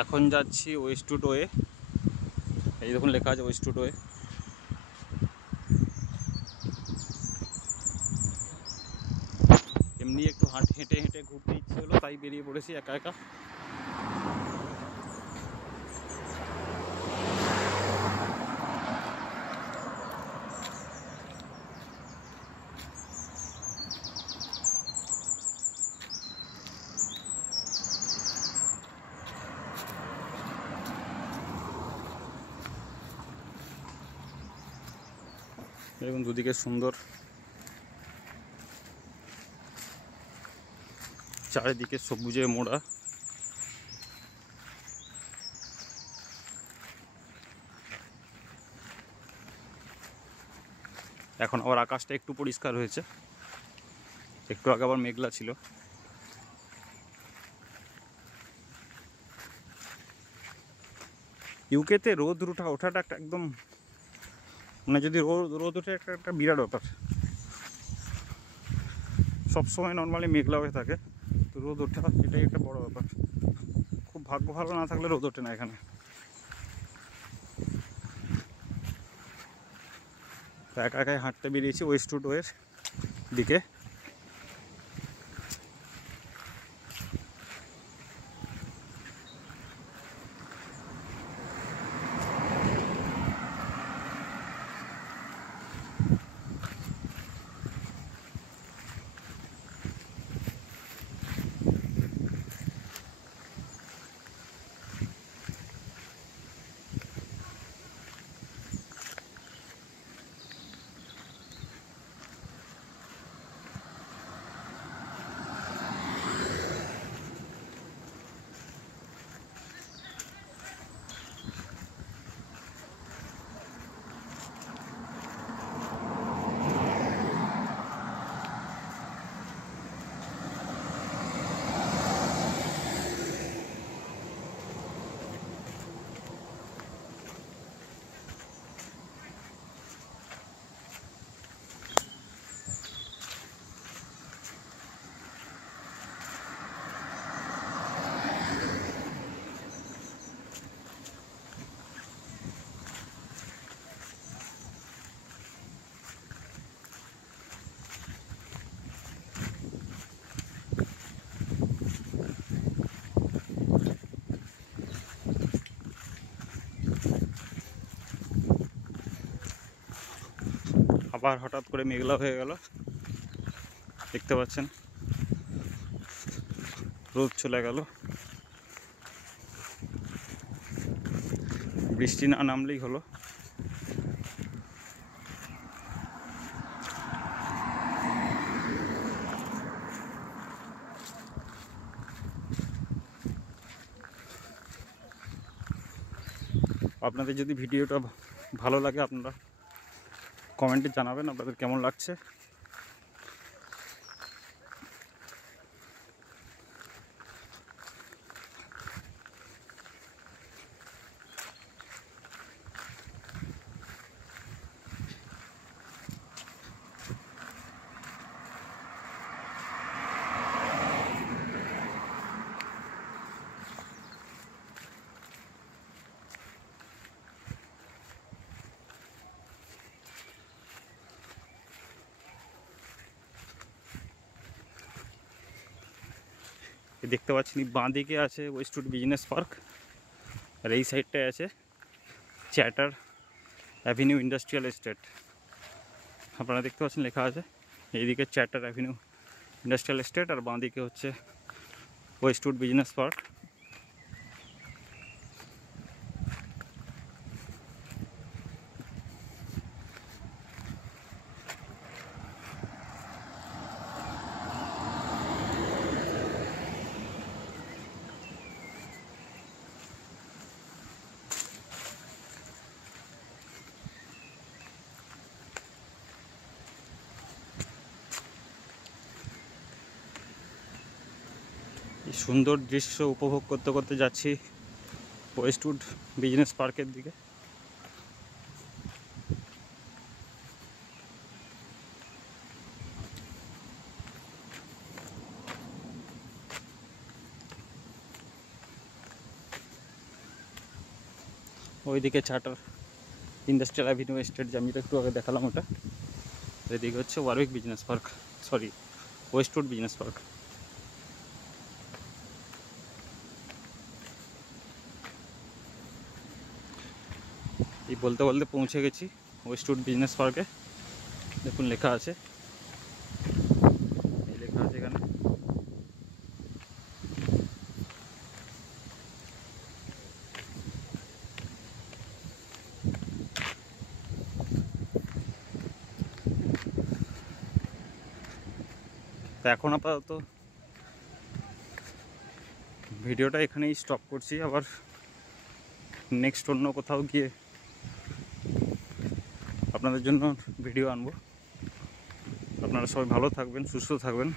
এখন যাচ্ছি Westwood way. এই দেখুন লেখা আছে ওয়েস্টউড ওয়ে। এমনি একটু হেঁটে হেঁটে ঘুরতে ইচ্ছে হলো, তাই বেরিয়ে পড়েছি একা একা। দেখুন দুদিকে সুন্দর, চারিদিকে সবুজে মোড়া। এখন আবার আকাশটা একটু পরিষ্কার হয়েছে, একটু আগে আবার মেঘলা ছিল। ইউকেতে রোদ ওঠাটা একটা একদম, মানে যদি রোদ ওঠে একটা বিরাট ব্যাপার। সবসময় নর্মালি মেঘলা হয়ে থাকে, তো রোদ ওঠা এটাই একটা বড় ব্যাপার। খুব ভাগ্য ভালো না থাকলে রোদ ওঠে না এখানে। তো একা একাই হাঁটতে বেরিয়েছি ওয়েস্টউড ওয়ের দিকে। আবার হঠাৎ করে মেঘলা হয়ে গেল, দেখতে পাচ্ছেন রোদ চলে গেল। বৃষ্টি না নামলেই হলো। আপনাদের যদি ভিডিওটা ভালো লাগে আপনারা কমেন্টে জানাবেন আপনাদের কেমন লাগছে। দেখতে পাচ্ছেন বাঁ দিকে আছে ওয়েস্টউড বিজনেস পার্ক, আর এই সাইডটায় আছে চ্যাটার অ্যাভিনিউ ইন্ডাস্ট্রিয়াল এস্টেট। আপনারা দেখতে পাচ্ছেন লেখা আছে এইদিকে চ্যাটার অ্যাভিনিউ ইন্ডাস্ট্রিয়াল এস্টেট, আর বাঁ দিকে হচ্ছে ওয়েস্টউড বিজনেস পার্ক। এই সুন্দর দৃশ্য উপভোগ করতে করতে যাচ্ছি ওয়েস্টউড বিজনেস পার্কের দিকে। ওইদিকে চার্টার ইন্ডাস্ট্রিয়াল অ্যাভিনিউ এস্টেট, যে আমি একটু আগে দেখালাম ওটা। এদিকে হচ্ছে Warwick business park, sorry Westwood business park. এই বলতে বলতে পৌঁছে গেছি ওয়েস্টউড বিজনেস পার্কে। দেখুন লেখা আছে, এই লেখা আছে এখানে। তো এখন আপাতত ভিডিওটা এখানেই স্টপ করছি, আবার নেক্সট অন্য কোথাও গিয়ে আপনাদের জন্য ভিডিও আনবো। আপনারা সবাই ভালো থাকবেন, সুস্থ থাকবেন।